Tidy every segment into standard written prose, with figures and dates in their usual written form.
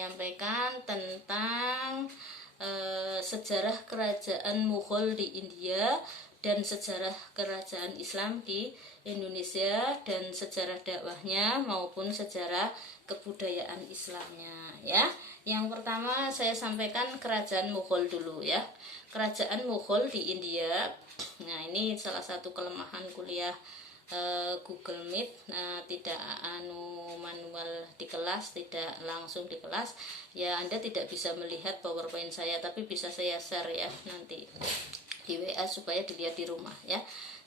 menyampaikan tentang sejarah kerajaan Mughal di India dan sejarah kerajaan Islam di Indonesia dan sejarah dakwahnya maupun sejarah kebudayaan Islamnya ya. Yang pertama saya sampaikan kerajaan Mughal dulu ya. Kerajaan Mughal di India. Nah, ini salah satu kelemahan kuliah Google Meet, tidak manual di kelas, tidak langsung di kelas ya. Anda tidak bisa melihat PowerPoint saya, tapi bisa saya share ya nanti di WA supaya dilihat di rumah ya.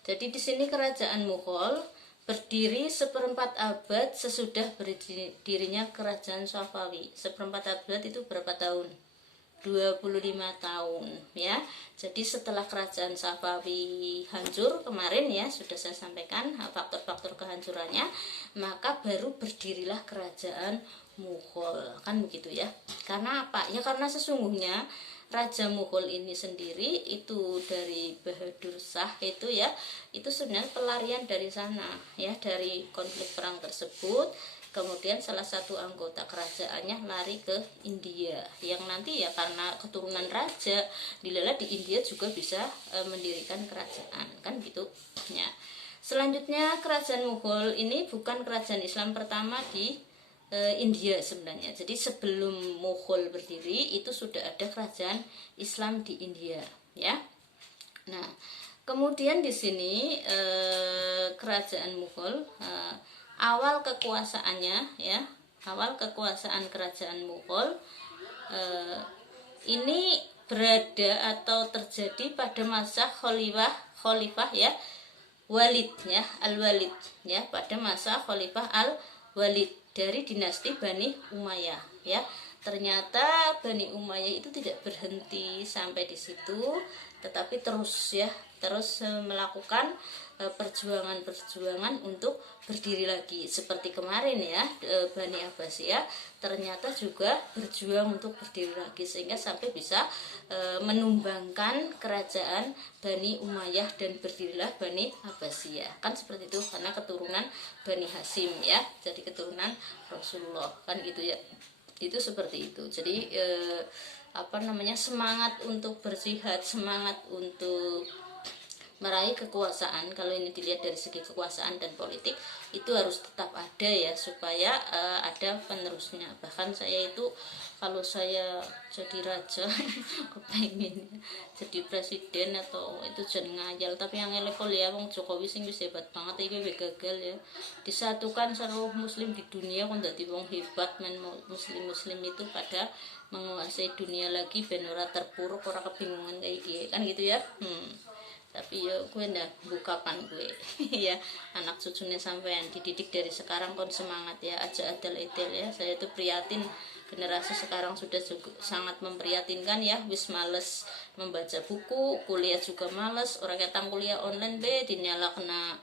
Jadi di sini kerajaan Mughal berdiri seperempat abad sesudah berdirinya kerajaan Safawi. Seperempat abad itu berapa tahun? 25 tahun ya. Jadi setelah kerajaan Safawi hancur kemarin ya, sudah saya sampaikan faktor-faktor kehancurannya, maka baru berdirilah kerajaan Mughal, kan begitu ya. Karena apa? Ya karena sesungguhnya Raja Mughal ini sendiri itu dari Bahadur Shah itu ya, itu sebenarnya pelarian dari sana ya, dari konflik perang tersebut. Kemudian salah satu anggota kerajaannya lari ke India, yang nanti ya karena keturunan raja dilala di India juga bisa mendirikan kerajaan, kan gitu ya. Selanjutnya kerajaan Mughal ini bukan kerajaan Islam pertama di India sebenarnya. Jadi sebelum Mughal berdiri itu sudah ada kerajaan Islam di India ya. Nah, kemudian di sini kerajaan Mughal awal kekuasaannya ya, awal kekuasaan kerajaan Mughal ini berada atau terjadi pada masa Khalifah ya Walid ya, Al-Walid ya, pada masa Khalifah Al-Walid dari dinasti Bani Umayyah ya. Ternyata Bani Umayyah itu tidak berhenti sampai di situ, tetapi terus melakukan perjuangan untuk berdiri lagi seperti kemarin ya. Bani Abbasiyah ternyata juga berjuang untuk berdiri lagi sehingga sampai bisa menumbangkan kerajaan Bani Umayyah dan berdirilah Bani Abbasiyah, kan seperti itu, karena keturunan Bani Hasyim ya, jadi keturunan Rasulullah, kan gitu ya. Itu seperti itu. Jadi semangat untuk berjihad, semangat untuk meraih kekuasaan, kalau ini dilihat dari segi kekuasaan dan politik, itu harus tetap ada ya, supaya ada penerusnya. Bahkan saya itu kalau saya jadi raja kepengen jadi presiden atau itu jangan ngayal, tapi yang elekol ya wong Jokowi sing wis hebat banget iki gagal ya. Disatukan seluruh muslim di dunia kon dadi wong hebat, men muslim itu pada menguasai dunia lagi, ben ora terpuruk, ora kebingungan kayak dia, kan gitu ya. Tapi ya gue ndak bukapan gue ya, anak cucunya sampean dididik dari sekarang kon semangat ya, aja adal etel ya. Saya tuh prihatin, generasi sekarang sudah sangat memprihatinkan ya, wis males membaca buku, kuliah juga males, orang ketang kuliah online be dinyala kena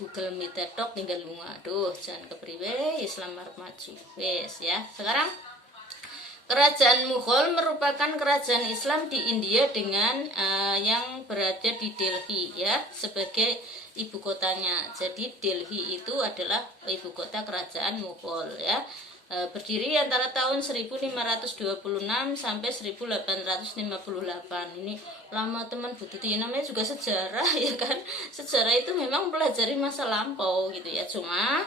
Google Meet TikTok tinggal lunga, aduh jangan kepriwe, Islam harus maju wes ya. Sekarang kerajaan Mughal merupakan kerajaan Islam di India dengan yang berada di Delhi ya sebagai ibu kotanya. Jadi Delhi itu adalah ibu kota kerajaan Mughal ya. Berdiri antara tahun 1526 sampai 1858. Ini lama teman bututi, namanya juga sejarah ya kan. Sejarah itu memang pelajari masa lampau gitu ya. Cuma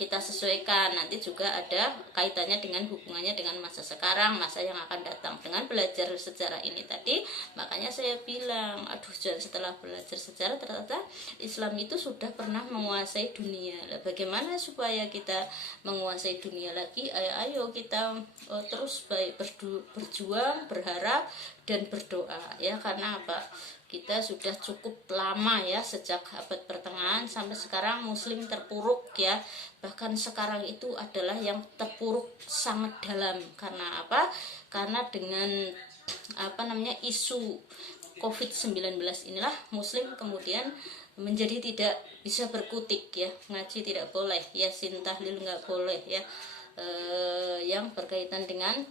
kita sesuaikan, nanti juga ada kaitannya dengan hubungannya dengan masa sekarang, masa yang akan datang dengan belajar sejarah ini tadi. Makanya saya bilang, aduh setelah belajar sejarah ternyata Islam itu sudah pernah menguasai dunia. Bagaimana supaya kita menguasai dunia lagi? Ayo kita terus baik berjuang, berharap dan berdoa ya. Karena apa? Kita sudah cukup lama ya, sejak abad pertengahan sampai sekarang muslim terpuruk ya. Bahkan sekarang itu adalah yang terpuruk sangat dalam. Karena apa? Karena dengan isu COVID-19 inilah muslim kemudian menjadi tidak bisa berkutik ya, ngaji tidak boleh, yasin tahlil nggak boleh ya, yang berkaitan dengan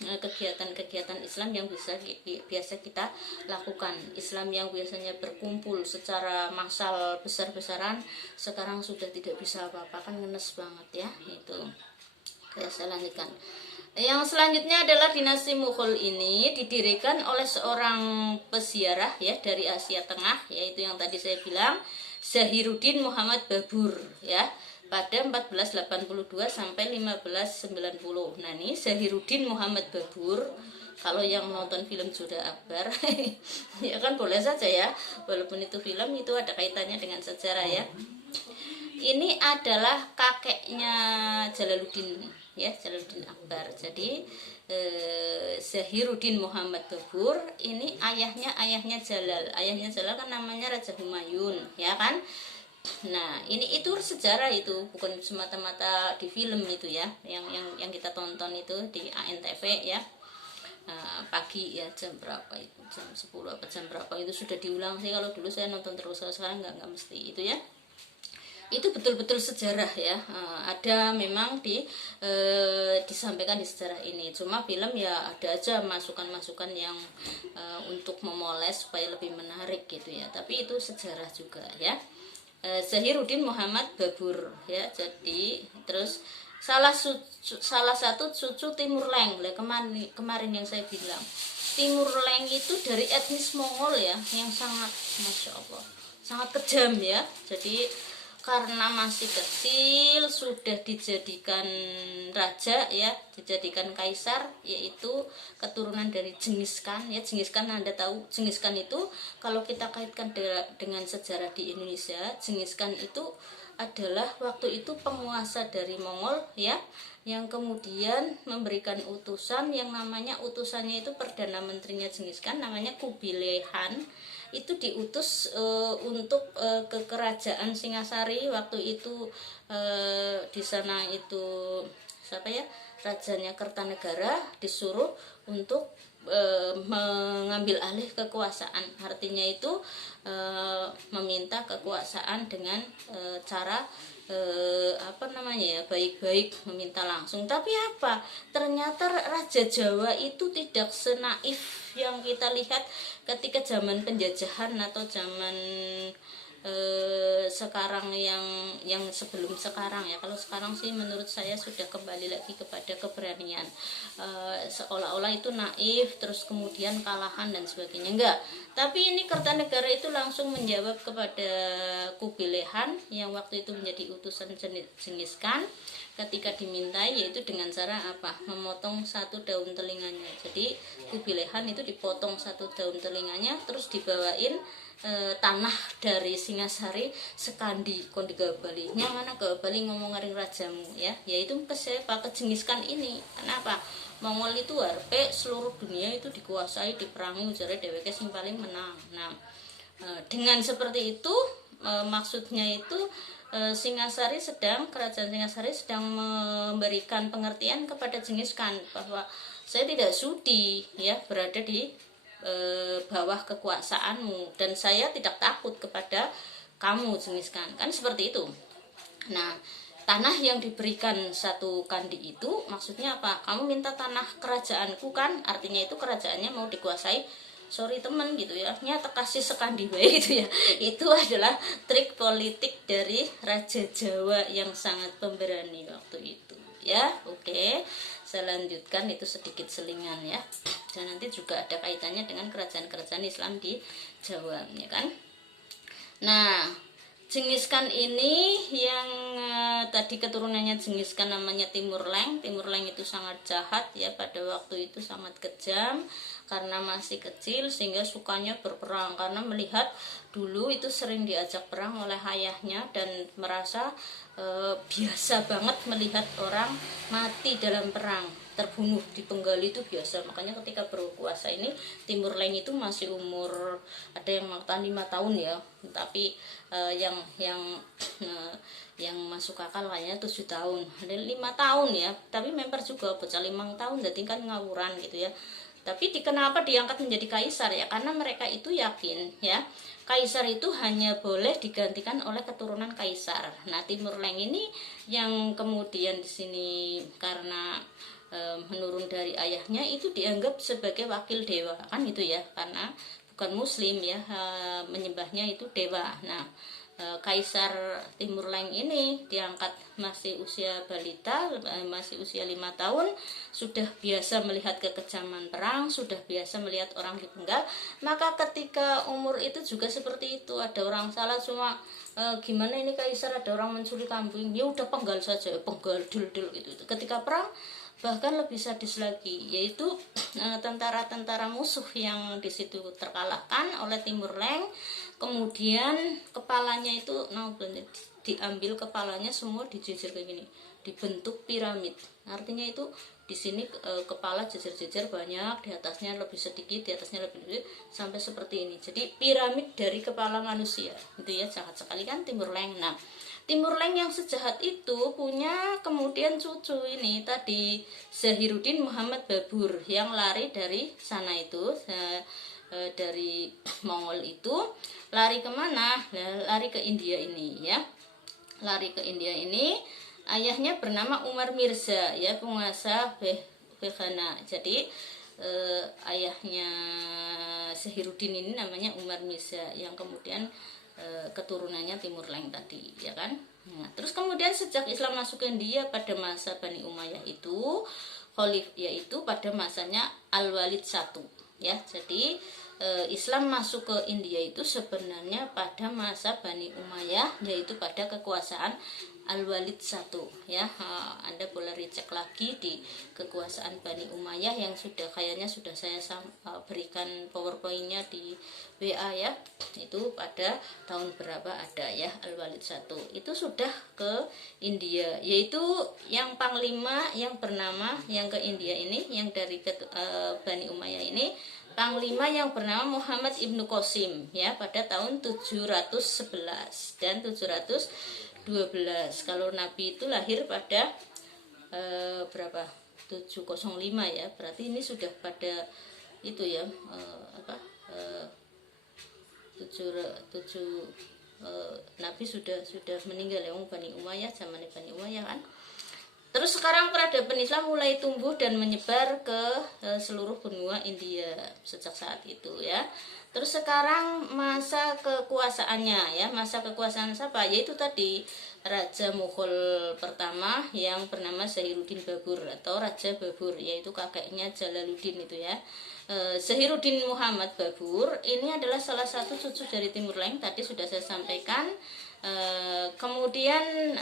kegiatan-kegiatan Islam yang biasa kita lakukan. Islam yang biasanya berkumpul secara massal besar-besaran sekarang sudah tidak bisa apa-apa, kan ngenes banget ya. Itu saya lanjutkan. Yang selanjutnya adalah dinasti Mughal ini didirikan oleh seorang peziarah ya dari Asia Tengah, yaitu yang tadi saya bilang Zahiruddin Muhammad Babur ya, pada 1482 sampai 1590. Nah, ini Zahiruddin Muhammad Babur, kalau yang nonton film Joda Akbar ya kan boleh saja ya, walaupun itu film, itu ada kaitannya dengan sejarah ya. Ini adalah kakeknya Jalaluddin ya, Jalaluddin Akbar. Jadi Zahiruddin Muhammad Babur ini ayahnya Jalal. Ayahnya Jalal kan namanya Raja Humayun ya kan. Nah, itu sejarah, itu bukan semata-mata di film itu ya, yang kita tonton itu di ANTV ya. Pagi ya, jam berapa itu, jam 10 apa jam berapa itu sudah diulang sih. Kalau dulu saya nonton terus, kalau sekarang nggak mesti itu ya. Itu betul-betul sejarah ya, ada memang disampaikan di sejarah ini. Cuma film ya ada aja masukan-masukan yang untuk memoles supaya lebih menarik gitu ya, tapi itu sejarah juga ya. Zahiruddin Muhammad Babur ya. Jadi terus salah satu cucu Timur Leng. Kemarin yang saya bilang Timur Leng itu dari etnis Mongol ya, yang sangat, masya Allah, sangat kejam ya. Jadi karena masih kecil sudah dijadikan raja ya, dijadikan kaisar, yaitu keturunan dari Genghis Khan ya. Genghis Khan, Anda tahu Genghis Khan itu kalau kita kaitkan dengan sejarah di Indonesia, Genghis Khan itu adalah waktu itu penguasa dari Mongol ya, yang kemudian memberikan utusan, yang namanya utusannya itu Perdana Menterinya Genghis Khan namanya Kubilai Khan. Itu diutus untuk ke kerajaan Singasari waktu itu. Di sana itu siapa ya, rajanya Kertanegara disuruh untuk mengambil alih kekuasaan. Artinya itu meminta kekuasaan dengan cara baik-baik, meminta langsung. Tapi apa, ternyata Raja Jawa itu tidak senaif yang kita lihat ketika zaman penjajahan atau zaman sekarang, yang sebelum sekarang ya. Kalau sekarang sih menurut saya sudah kembali lagi kepada keberanian, seolah-olah itu naif terus kemudian kalahan dan sebagainya. Enggak, tapi ini Kertanegara itu langsung menjawab kepada Kubilai Khan yang waktu itu menjadi utusan Genghis Khan ketika dimintai, yaitu dengan cara apa, memotong satu daun telinganya. Jadi Kubilai Khan itu dipotong satu daun telinganya, terus dibawain tanah dari Singasari sekandi kondiga Bali. Yang mana ke Bali ngomong ngaring rajamu ya, yaitu ke siapa, ke Genghis Khan ini. Kenapa? Mongol itu harpe seluruh dunia itu dikuasai, diperangi, ujarnya dheweke sing paling menang. Nah, dengan seperti itu maksudnya itu Singasari kerajaan Singasari sedang memberikan pengertian kepada Genghis Khan bahwa saya tidak sudi ya berada di bawah kekuasaanmu, dan saya tidak takut kepada kamu Genghis Khan, kan seperti itu. Nah, tanah yang diberikan satu kandi itu maksudnya apa? Kamu minta tanah kerajaanku kan, artinya itu kerajaannya mau dikuasai, sorry temen gitu ya, nyata kasih sekandi bae gitu ya. Itu adalah trik politik dari Raja Jawa yang sangat pemberani waktu itu ya. Oke, saya lanjutkan, itu sedikit selingan ya, dan nanti juga ada kaitannya dengan kerajaan-kerajaan Islam di Jawa ya kan. Nah, Genghis Khan ini yang tadi keturunannya Genghis Khan namanya Timur Leng. Timur Leng itu sangat jahat ya, pada waktu itu sangat kejam karena masih kecil, sehingga sukanya berperang karena melihat dulu itu sering diajak perang oleh ayahnya dan merasa biasa banget melihat orang mati dalam perang, terbunuh, dipenggali, itu biasa. Makanya ketika berkuasa ini Timur Leng itu masih umur, ada yang mengatakan 5 tahun ya, tapi yang masuk akal kayaknya 7 tahun, ada 5 tahun ya, tapi member juga bocah 5 tahun, jadi kan ngawuran gitu ya. Tapi kenapa diangkat menjadi kaisar ya, karena mereka itu yakin ya, kaisar itu hanya boleh digantikan oleh keturunan kaisar. Nah, Timur Leng ini yang kemudian di sini karena menurun dari ayahnya itu dianggap sebagai wakil dewa kan itu ya, karena bukan muslim ya, menyembahnya itu dewa. Nah, Kaisar Timur Leng ini diangkat masih usia balita, masih usia 5 tahun, sudah biasa melihat kekejaman perang, sudah biasa melihat orang dipenggal. Maka ketika umur itu juga seperti itu, ada orang salah cuma gimana ini Kaisar, ada orang mencuri kambing, ya udah penggal saja, penggal dul gitu. Ketika perang bahkan lebih sadis lagi, yaitu tentara-tentara musuh yang di situ terkalahkan oleh Timur Leng, kemudian kepalanya itu diambil, kepalanya semua dijejer kayak gini, dibentuk piramid. Artinya itu di sini kepala jejer-jejer banyak, di atasnya lebih sedikit, di atasnya lebih sedikit, sampai seperti ini. Jadi piramid dari kepala manusia, itu ya, jahat sekali kan Timur Leng. Nah, Timur Leng yang sejahat itu punya kemudian cucu ini tadi, Zahiruddin Muhammad Babur, yang lari dari sana itu, dari Mongol itu, lari kemana? Lari ke India ini ya, lari ke India ini. Ayahnya bernama Umar Mirza ya, penguasa Beghana. Jadi ayahnya Zahiruddin ini namanya Umar Mirza, yang kemudian keturunannya Timur Leng tadi ya kan. Nah, terus kemudian sejak Islam masuk ke India pada masa Bani Umayyah itu, khalif yaitu pada masanya Al-Walid I ya. Jadi Islam masuk ke India itu sebenarnya pada masa Bani Umayyah, yaitu pada kekuasaan Al-Walid I ya. Anda boleh recek lagi di kekuasaan Bani Umayyah yang kayaknya sudah saya berikan powerpointnya di WA ya. Itu pada tahun berapa ada ya Al-Walid I itu sudah ke India, yaitu yang panglima yang bernama, yang ke India ini, yang dari Bani Umayyah ini, panglima yang bernama Muhammad Ibnu Qasim ya, pada tahun 711 dan 712. Kalau Nabi itu lahir pada berapa? 705 ya. Berarti ini sudah pada itu ya, Nabi sudah meninggal ya, Bani Umayyah, zaman Bani Umayyah kan. Terus sekarang peradaban Islam mulai tumbuh dan menyebar ke seluruh benua India sejak saat itu ya. Terus sekarang masa kekuasaannya ya, masa kekuasaan siapa? Yaitu tadi Raja Mughal pertama yang bernama Zahiruddin Babur atau Raja Babur, yaitu kakeknya Jalaluddin itu ya. Zahiruddin Muhammad Babur ini adalah salah satu cucu dari Timur Leng, tadi sudah saya sampaikan. Kemudian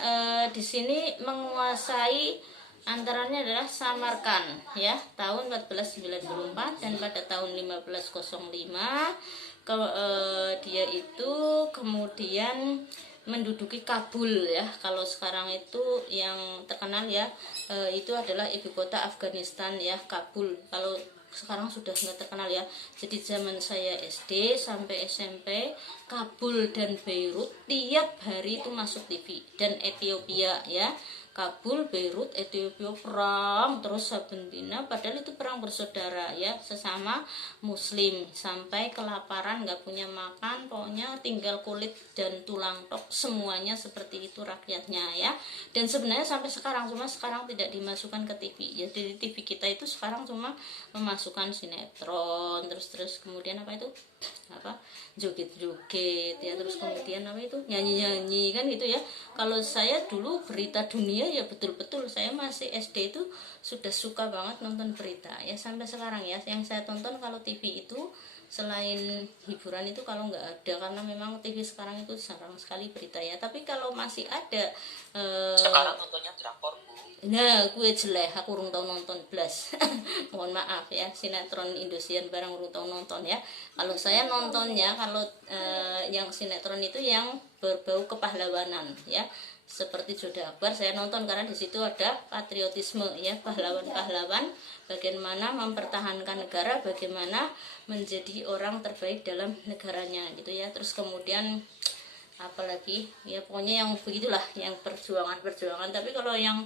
di sini menguasai antaranya adalah Samarkand ya tahun 1494, dan pada tahun 1505 dia itu kemudian menduduki Kabul ya. Kalau sekarang itu yang terkenal ya, itu adalah ibu kota Afghanistan ya, Kabul. Kalau sekarang sudah nggak terkenal ya. Jadi zaman saya SD sampai SMP, Kabul dan Beirut tiap hari itu masuk TV, dan Ethiopia ya. Kabul, Beirut, Ethiopia perang terus saben dina, padahal itu perang bersaudara ya, sesama muslim, sampai kelaparan, nggak punya makan, pokoknya tinggal kulit dan tulang tok, semuanya seperti itu rakyatnya ya. Dan sebenarnya sampai sekarang, cuma sekarang tidak dimasukkan ke TV ya. Di TV kita itu sekarang cuma memasukkan sinetron, terus kemudian apa itu, joget-joget ya, terus kemudian apa itu, nyanyi-nyanyi kan gitu ya. Kalau saya dulu berita dunia ya, betul-betul saya masih SD itu sudah suka banget nonton berita ya, sampai sekarang ya. Yang saya tonton kalau TV itu selain hiburan itu kalau nggak ada, karena memang TV sekarang itu jarang sekali berita ya. Tapi kalau masih ada sekarang nontonnya drakor Bu. Nah, gue jelek, aku urung tau nonton blas. Mohon maaf ya, sinetron Indosiar barang urung tau nonton ya. Kalau saya nontonnya, kalau yang sinetron itu yang berbau kepahlawanan ya, seperti Joda Akbar saya nonton, karena di situ ada patriotisme ya, pahlawan-pahlawan, bagaimana mempertahankan negara, bagaimana menjadi orang terbaik dalam negaranya gitu ya. Terus kemudian apalagi ya, pokoknya yang begitulah, yang perjuangan. Tapi kalau yang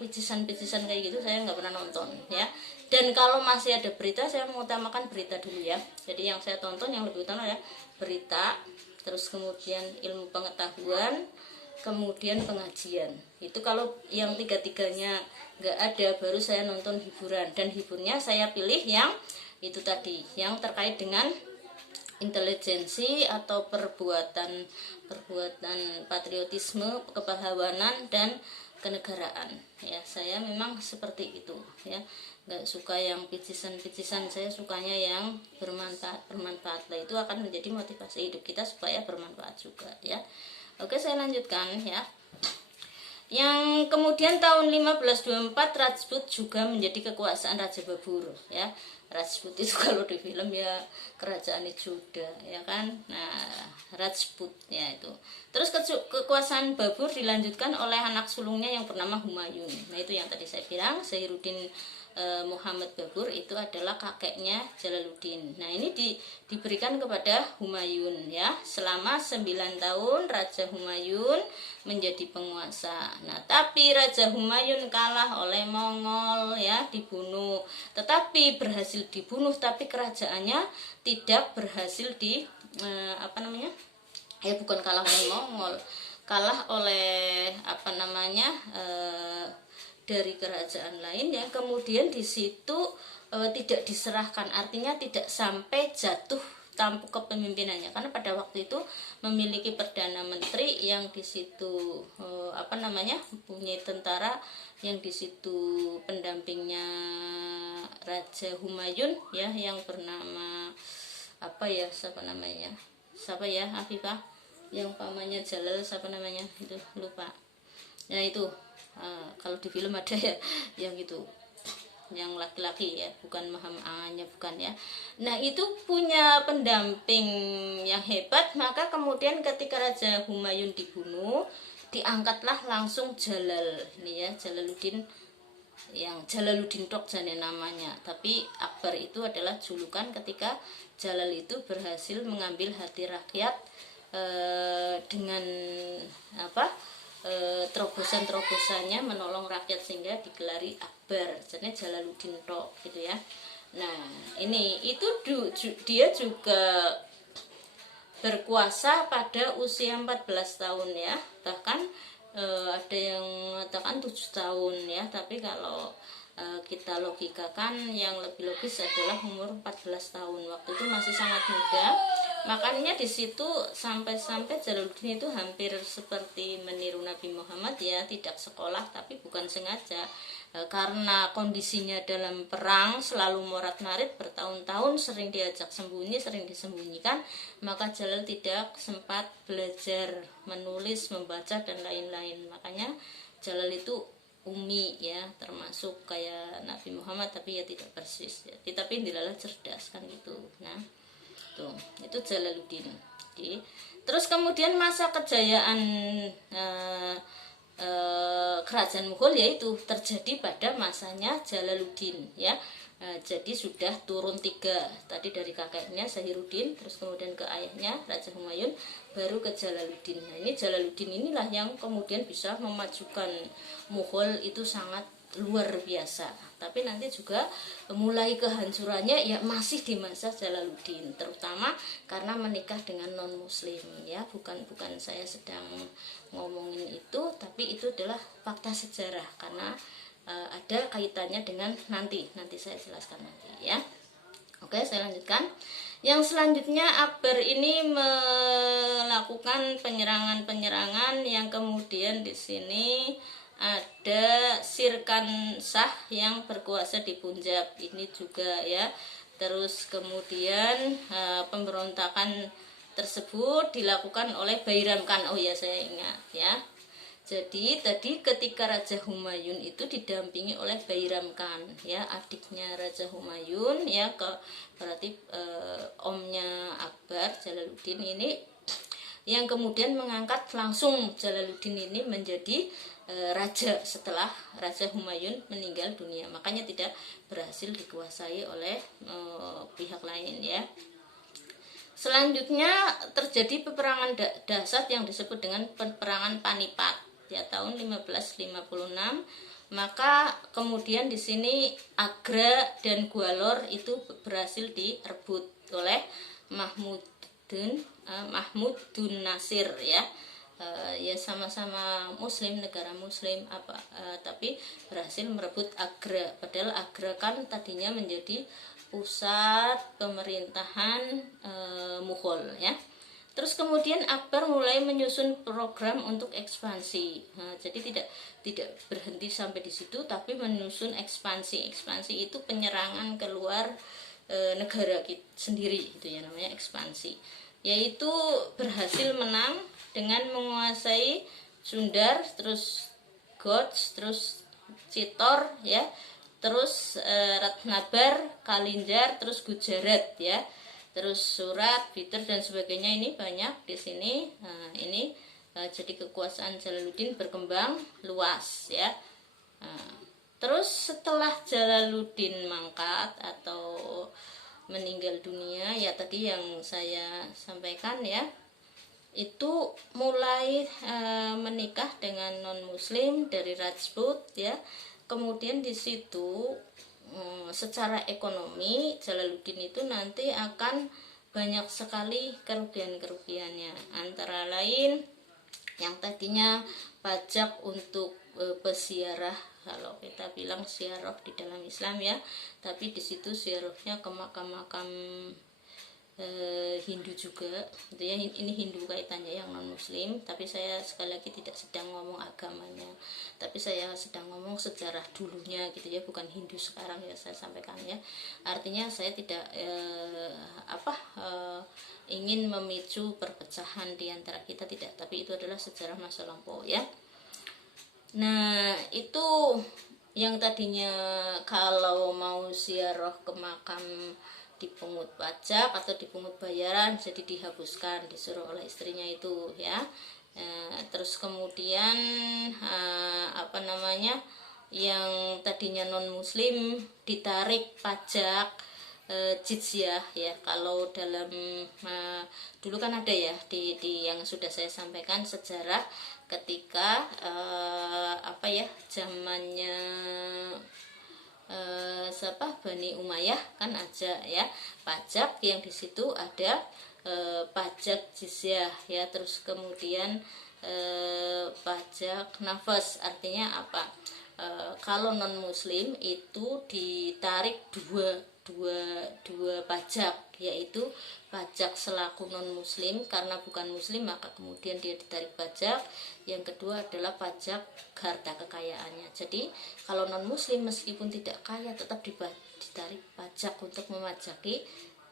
picisan kayak gitu saya nggak pernah nonton ya. Dan kalau masih ada berita, saya mengutamakan berita dulu ya. Jadi yang saya tonton yang lebih utama ya berita, terus kemudian ilmu pengetahuan, kemudian pengajian. Itu kalau yang tiga-tiganya nggak ada, baru saya nonton hiburan, dan hiburnya saya pilih yang itu tadi, yang terkait dengan intelijensi atau perbuatan patriotisme, kepahlawanan, dan kenegaraan. Ya, saya memang seperti itu ya, nggak suka yang picisan-picisan, saya sukanya yang bermanfaat. Nah, itu akan menjadi motivasi hidup kita supaya bermanfaat juga ya. Oke, saya lanjutkan ya. Yang kemudian tahun 1524 Rajput juga menjadi kekuasaan Raja Babur ya. Rajput itu kalau di film ya kerajaan Juda ya kan. Nah, Rajput ya itu. Terus kekuasaan Babur dilanjutkan oleh anak sulungnya yang bernama Humayun. Nah, itu yang tadi saya bilang, Zainuddin Muhammad Babur itu adalah kakeknya Jalaluddin. Nah, ini diberikan kepada Humayun ya. Selama 9 tahun Raja Humayun menjadi penguasa. Nah, tapi Raja Humayun kalah oleh Mongol ya, dibunuh. Tetapi berhasil dibunuh, tapi kerajaannya tidak berhasil bukan kalah oleh Mongol, kalah oleh dari kerajaan lain yang kemudian di situ tidak diserahkan, artinya tidak sampai jatuh tampuk kepemimpinannya, karena pada waktu itu memiliki perdana menteri yang di situ punya tentara yang di situ pendampingnya Raja Humayun ya, yang bernama siapa ya Afifah, yang pamannya Jalal siapa namanya itu lupa ya. Itu kalau di film ada ya yang itu, yang laki-laki ya, bukan Mahamnya, bukan ya. Nah, itu punya pendamping yang hebat. Maka kemudian ketika Raja Humayun dibunuh, diangkatlah langsung Jalal ini ya, Jalaluddin, yang Jalaluddin Tok jane namanya, tapi Akbar itu adalah julukan ketika Jalal itu berhasil mengambil hati rakyat dengan terobosan-terobosannya menolong rakyat, sehingga digelari Akbar, jadi Jalaluddin Tok gitu ya. Nah, dia juga berkuasa pada usia 14 tahun ya, bahkan ada yang mengatakan 7 tahun ya, tapi kalau kita logikakan yang lebih logis adalah umur 14 tahun. Waktu itu masih sangat muda. Makanya di situ sampai Jalaluddin itu hampir seperti meniru Nabi Muhammad ya, tidak sekolah tapi bukan sengaja. Karena kondisinya dalam perang selalu morat-marit bertahun-tahun, sering diajak sembunyi, sering disembunyikan, maka Jalal tidak sempat belajar menulis, membaca, dan lain-lain. Makanya Jalal itu umi ya, termasuk kayak Nabi Muhammad tapi ya tidak persis ya, tapi dilalah cerdas kan gitu. Nah, itu Jalaluddin. Terus kemudian masa kejayaan kerajaan Mughal yaitu terjadi pada masanya Jalaluddin ya. Jadi sudah turun 3 tadi, dari kakeknya Zainuddin, terus kemudian ke ayahnya Raja Humayun, baru ke Jalaluddin. Nah, ini Jalaluddin inilah yang kemudian bisa memajukan Mughal itu sangat luar biasa. Tapi nanti juga mulai kehancurannya ya masih di masa Jalaluddin, terutama karena menikah dengan non muslim ya. Bukan saya sedang ngomongin itu, tapi itu adalah fakta sejarah, karena ada kaitannya dengan nanti saya jelaskan nanti ya. Oke, saya lanjutkan. Yang selanjutnya, Akbar ini melakukan penyerangan yang kemudian di sini ada Sirkan Shah yang berkuasa di Punjab ini juga ya. Terus kemudian pemberontakan tersebut dilakukan oleh Bairam Khan. Oh ya, saya ingat ya. Jadi tadi ketika Raja Humayun itu didampingi oleh Bairam Khan ya, adiknya Raja Humayun ya, berarti omnya Akbar, Jalaluddin ini, yang kemudian mengangkat langsung Jalaluddin ini menjadi raja setelah Raja Humayun meninggal dunia. Makanya tidak berhasil dikuasai oleh pihak lain ya. Selanjutnya terjadi peperangan dahsyat yang disebut dengan peperangan Panipat ya, tahun 1556. Maka kemudian di sini Agra dan Gwalior itu berhasil direbut oleh Mahmudun Nasir ya. ya sama-sama muslim, negara muslim tapi berhasil merebut Agra, padahal Agra kan tadinya menjadi pusat pemerintahan Mughal ya. Terus kemudian Akbar mulai menyusun program untuk ekspansi. Jadi tidak berhenti sampai di situ, tapi menyusun ekspansi. Ekspansi itu penyerangan keluar negara sendiri, itu ya namanya ekspansi. Yaitu berhasil menang dengan menguasai Sundar, terus Godh, terus Citor ya, terus Ratnabar, Kalinjar, terus Gujarat ya, terus Surat, Biter dan sebagainya. Ini banyak di sini. Ini jadi kekuasaan Jalaluddin berkembang luas ya. Terus setelah Jalaluddin mangkat atau meninggal dunia ya, tadi yang saya sampaikan ya, itu mulai menikah dengan non muslim dari Rajput ya. Kemudian di situ secara ekonomi Jalaluddin itu nanti akan banyak sekali kerugian-kerugiannya, antara lain yang tadinya pajak untuk peziarah, kalau kita bilang ziarah di dalam Islam ya, tapi di situ ziarahnya ke makam-makam Hindu juga gitu ya. Ini Hindu kaitannya yang non muslim, tapi saya sekali lagi tidak sedang ngomong agamanya, tapi saya sedang ngomong sejarah dulunya gitu ya, bukan Hindu sekarang ya saya sampaikan ya. Artinya saya tidak ingin memicu perpecahan di antara kita, tidak, tapi itu adalah sejarah masa lampau ya. Nah, itu yang tadinya kalau mau ziarah ke makam dipungut pajak atau dipungut bayaran, jadi dihapuskan, disuruh oleh istrinya itu ya. Terus kemudian yang tadinya non muslim ditarik pajak jizyah ya. Kalau dalam dulu kan ada ya di yang sudah saya sampaikan sejarah ketika zamannya Bani Umayyah kan aja ya, pajak yang di situ ada pajak jizyah ya. Terus kemudian pajak nafas, artinya apa? Kalau non muslim itu ditarik dua pajak, yaitu pajak selaku non muslim, karena bukan muslim maka kemudian dia ditarik pajak. Yang kedua adalah pajak harta kekayaannya. Jadi kalau non muslim meskipun tidak kaya tetap ditarik pajak untuk memajaki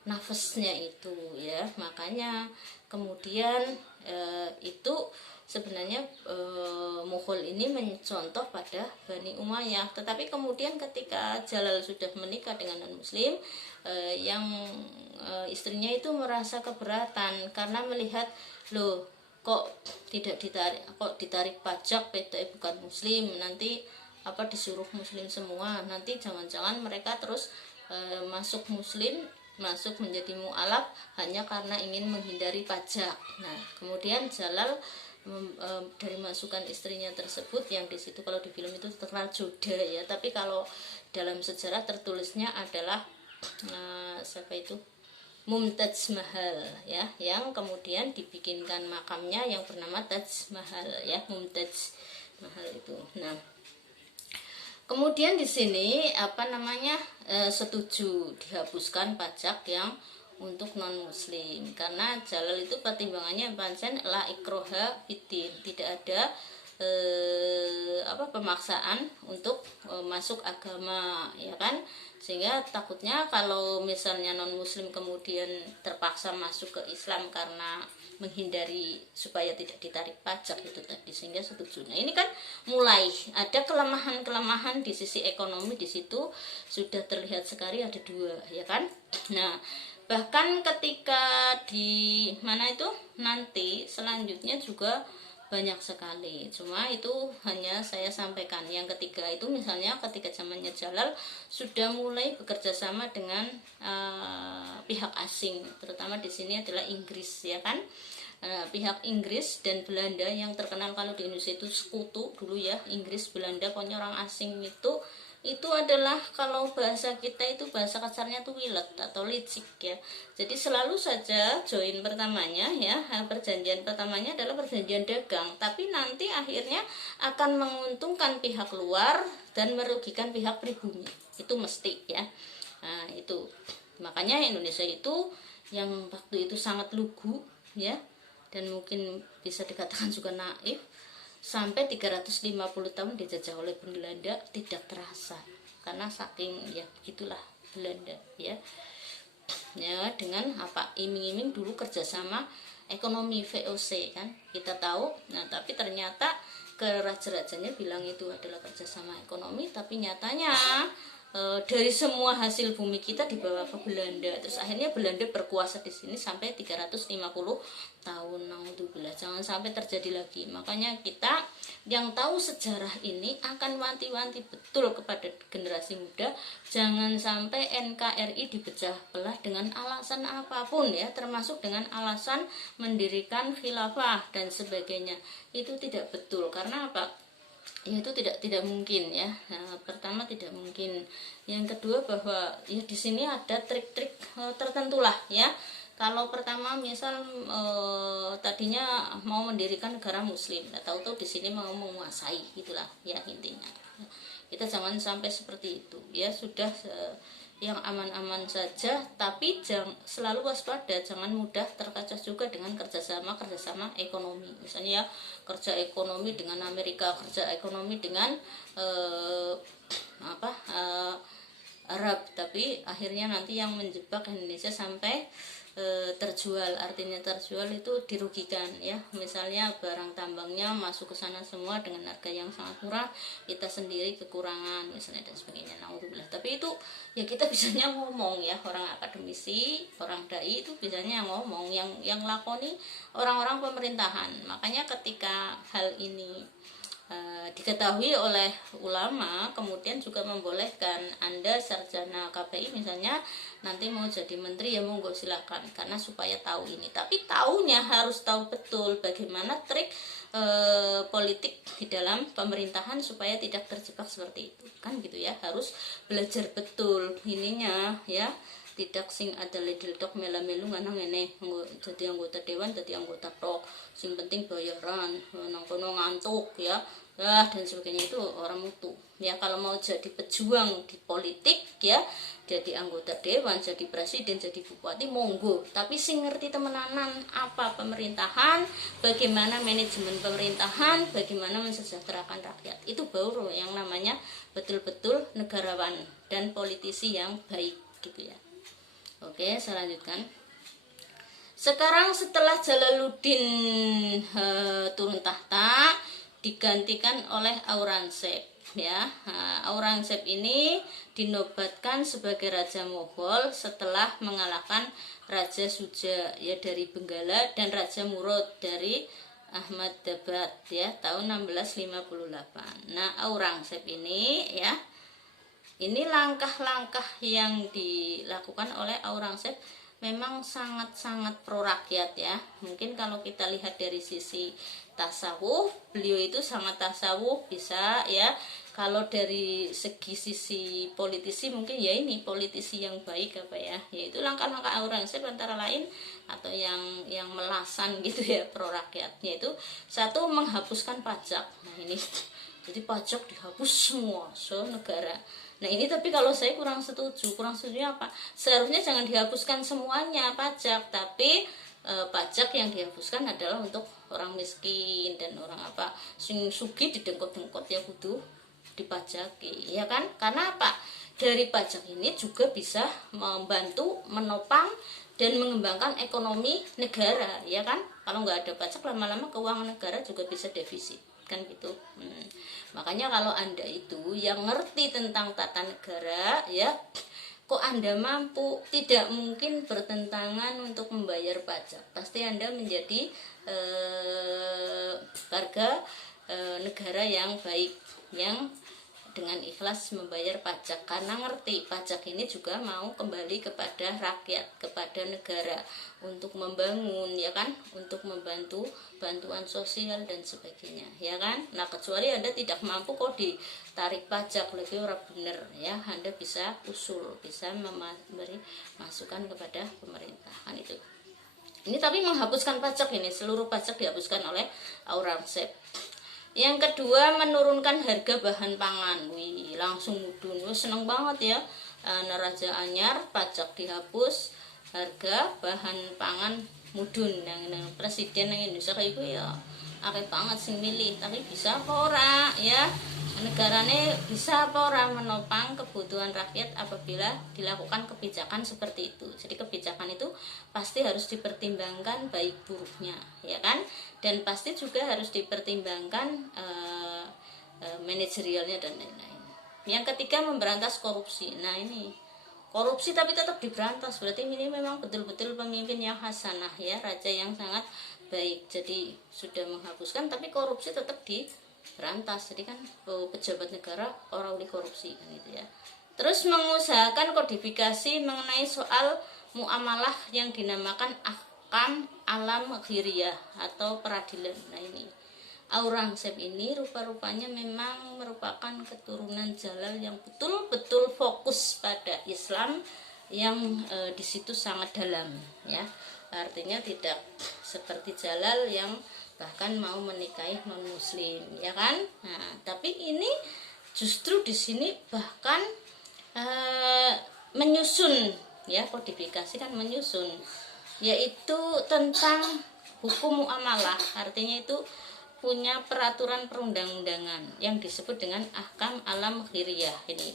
nafasnya itu ya. Makanya kemudian itu sebenarnya Mughal ini mencontoh pada Bani Umayyah. Tetapi kemudian ketika Jalal sudah menikah dengan non muslim, yang istrinya itu merasa keberatan karena melihat, loh kok ditarik pajak, PT bukan muslim, nanti disuruh muslim semua, nanti jangan-jangan mereka terus masuk muslim, masuk menjadi mu'alaf hanya karena ingin menghindari pajak. Nah, kemudian Jalal dari masukan istrinya tersebut, yang di situ kalau di film itu terkenal Joda ya, tapi kalau dalam sejarah tertulisnya adalah Mumtaz Mahal ya, yang kemudian dibikinkan makamnya yang bernama Taj Mahal ya, Mumtaz Mahal itu. Nah, kemudian di sini setuju dihapuskan pajak yang untuk non muslim, karena Jalal itu pertimbangannya pancen la ikroha fiddin, tidak ada pemaksaan untuk masuk agama ya kan, sehingga takutnya kalau misalnya non muslim kemudian terpaksa masuk ke Islam karena menghindari supaya tidak ditarik pajak itu tadi, sehingga setuju. Nah, ini kan mulai ada kelemahan di sisi ekonomi, di situ sudah terlihat sekali ada dua ya kan. Nah, bahkan ketika di nanti selanjutnya juga banyak sekali, cuma itu hanya saya sampaikan. Yang ketiga itu misalnya ketika zamannya Jalal sudah mulai bekerja sama dengan pihak asing, terutama di sini adalah Inggris ya kan. pihak Inggris dan Belanda yang terkenal kalau di Indonesia itu sekutu dulu ya, Inggris Belanda, pokoknya orang asing itu adalah kalau bahasa kita itu bahasa kasarnya tuh wilet atau licik ya. Jadi selalu saja join pertamanya ya, perjanjian pertamanya adalah perjanjian dagang, tapi nanti akhirnya akan menguntungkan pihak luar dan merugikan pihak pribumi, itu mesti ya. Nah itu makanya Indonesia itu yang waktu itu sangat lugu ya, dan mungkin bisa dikatakan juga naif, sampai 350 tahun dijajah oleh Belanda tidak terasa, karena saking ya begitulah Belanda ya dengan apa iming-iming dulu kerjasama ekonomi VOC kan kita tahu. Nah tapi ternyata ke raja-rajanya bilang itu adalah kerjasama ekonomi, tapi nyatanya dari semua hasil bumi kita dibawa ke Belanda. Terus akhirnya Belanda berkuasa di sini sampai 350 tahun. Naudzubillah, jangan sampai terjadi lagi. Makanya kita yang tahu sejarah ini akan wanti-wanti betul kepada generasi muda, jangan sampai NKRI dipecah belah dengan alasan apapun ya, termasuk dengan alasan mendirikan khilafah dan sebagainya. Itu tidak betul. Karena apa? Ya itu tidak mungkin ya. Nah, pertama tidak mungkin. Yang kedua bahwa ya di sini ada trik-trik tertentu lah ya. Kalau pertama misal tadinya mau mendirikan negara muslim, tahu-tahu di sini mau menguasai, itulah ya intinya. Kita jangan sampai seperti itu ya, sudah yang aman-aman saja, tapi selalu waspada, jangan mudah terkaca juga dengan kerjasama ekonomi. Misalnya ya, kerja ekonomi dengan Amerika, kerja ekonomi dengan Arab, tapi akhirnya nanti yang menjebak Indonesia sampai terjual. Artinya terjual itu dirugikan ya, misalnya barang tambangnya masuk ke sana semua dengan harga yang sangat murah, kita sendiri kekurangan misalnya dan sebagainya. Naudzubillah. Tapi itu ya kita bisanya ngomong ya, orang akademisi, orang dai itu bisanya ngomong, yang lakoni orang-orang pemerintahan. Makanya ketika hal ini diketahui oleh ulama, kemudian juga membolehkan Anda sarjana KPI misalnya nanti mau jadi menteri ya monggo silakan, karena supaya tahu ini. Tapi taunya harus tahu betul bagaimana trik politik di dalam pemerintahan supaya tidak terjebak seperti itu kan gitu ya. Harus belajar betul ininya ya, tidak sing ada ledel tok mela-melu ngana ngene jadi anggota dewan, jadi anggota tok sing penting bayaran nang kono ngantuk ya dan sebagainya. Itu orang mutu ya. Kalau mau jadi pejuang di politik ya, jadi anggota dewan, jadi presiden, jadi bupati monggo, tapi sing ngerti temenanan apa pemerintahan, bagaimana manajemen pemerintahan, bagaimana mensejahterakan rakyat, itu baru yang namanya betul-betul negarawan dan politisi yang baik gitu ya. Oke, saya lanjutkan. Sekarang setelah Jalaluddin turun tahta, digantikan oleh Aurangzeb ya. Aurangzeb ini dinobatkan sebagai Raja Mughal setelah mengalahkan Raja Suja ya dari Benggala dan Raja Murad dari Ahmadabad ya tahun 1658. Nah, Aurangzeb ini ya, ini langkah-langkah yang dilakukan oleh Aurangzeb memang sangat-sangat pro rakyat ya. Mungkin kalau kita lihat dari sisi tasawuf, beliau itu sangat tasawuf bisa ya. Kalau dari sisi politisi mungkin ya ini politisi yang baik apa ya. Yaitu langkah-langkah Aurangzeb antara lain atau yang melasan gitu ya pro rakyat, yaitu satu, menghapuskan pajak. Nah ini jadi pajak dihapus semua se-negara. Nah ini tapi kalau saya kurang setuju. Kurang setuju apa? Seharusnya jangan dihapuskan semuanya pajak, tapi pajak yang dihapuskan adalah untuk orang miskin dan orang apa sing sugih didengkot-dengkot ya kudu dipajaki ya kan. Karena apa? Dari pajak ini juga bisa membantu menopang dan mengembangkan ekonomi negara ya kan. Kalau nggak ada pajak lama-lama keuangan negara juga bisa defisit kan gitu. Makanya kalau Anda itu yang ngerti tentang tata negara ya, kok Anda mampu, tidak mungkin bertentangan untuk membayar pajak. Pasti Anda menjadi warga negara yang baik, yang dengan ikhlas membayar pajak, karena ngerti pajak ini juga mau kembali kepada rakyat, kepada negara untuk membangun, ya kan, untuk membantu bantuan sosial dan sebagainya, ya kan. Nah, kecuali Anda tidak mampu kok ditarik pajak, lagi orang bener ya, Anda bisa usul, bisa memberi masukan kepada pemerintah, kan itu. Ini tapi menghapuskan pajak, ini seluruh pajak dihapuskan oleh Aurangzeb. Yang kedua, menurunkan harga bahan pangan. Wih, langsung mudun. Wih, seneng banget ya. Raja Anyar pajak dihapus, harga bahan pangan mudun. Yang presiden yang Indonesia kayak itu ya akeh banget sing milih, tapi bisa apa ora ya? Negarane bisa apa ora menopang kebutuhan rakyat apabila dilakukan kebijakan seperti itu. Jadi kebijakan itu pasti harus dipertimbangkan baik buruknya, ya kan, dan pasti juga harus dipertimbangkan manajerialnya dan lain-lain. Yang ketiga, memberantas korupsi. Nah, ini korupsi tapi tetap diberantas, berarti ini memang betul-betul pemimpin yang hasanah ya, raja yang sangat baik. Jadi sudah menghapuskan tapi korupsi tetap diberantas. Jadi kan pejabat negara orang oleh korupsi kan gitu ya. Terus mengusahakan kodifikasi mengenai soal muamalah yang dinamakan ahkam alam khiriyah atau peradilan. Nah, ini Aurangzeb ini rupa-rupanya memang merupakan keturunan Jalal yang betul-betul fokus pada Islam yang di situ sangat dalam ya. Artinya tidak seperti Jalal yang bahkan mau menikahi non muslim, ya kan. Nah, tapi ini justru di sini bahkan menyusun ya, kodifikasi kan menyusun, yaitu tentang hukum muamalah. Artinya itu punya peraturan perundang-undangan yang disebut dengan ahkam alam khiriyah ini.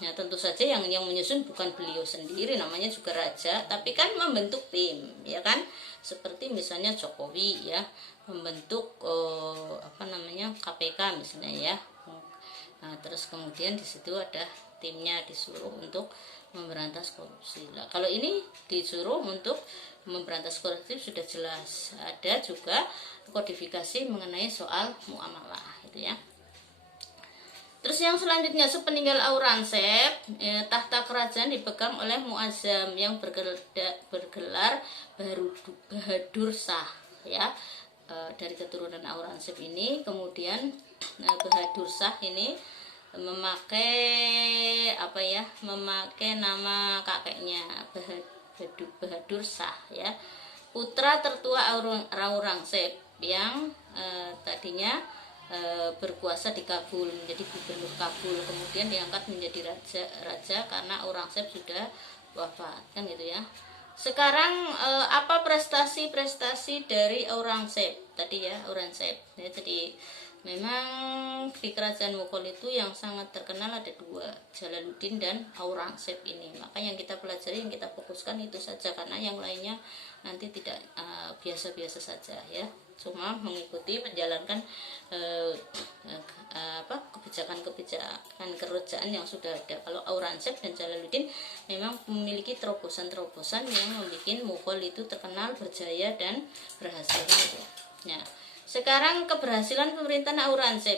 Ya, tentu saja yang menyusun bukan beliau sendiri, namanya juga raja, tapi kan membentuk tim, ya kan, seperti misalnya Jokowi ya membentuk KPK misalnya ya. Nah, terus kemudian di situ ada timnya disuruh untuk memberantas korupsi. Nah, kalau ini disuruh untuk memberantas korupsi sudah jelas. Ada juga kodifikasi mengenai soal muamalah itu ya. Terus yang selanjutnya, sepeninggal Aurangzeb, tahta kerajaan dipegang oleh Muazzam yang bergelar Bahadur Shah ya. Dari keturunan Aurangzeb ini kemudian Bahadur Shah ini memakai nama kakeknya Bahadur Shah ya, putra tertua Aurangzeb yang tadinya berkuasa di Kabul, menjadi gubernur Kabul, kemudian diangkat menjadi raja karena Aurangzeb sudah wafat kan gitu ya. Sekarang apa prestasi dari Aurangzeb tadi ya, Aurangzeb ya. Jadi memang di kerajaan Mughal itu yang sangat terkenal ada dua, Jalaluddin dan Aurangzeb ini. Maka yang kita pelajari, yang kita fokuskan itu saja, karena yang lainnya nanti tidak biasa-biasa saja ya, cuma mengikuti menjalankan kebijakan kerajaan yang sudah ada. Kalau Aurangzeb dan Jalaluddin memang memiliki terobosan-terobosan yang membuat Mughal itu terkenal, berjaya dan berhasil gitu. Nah, sekarang keberhasilan pemerintahan Aurangzeb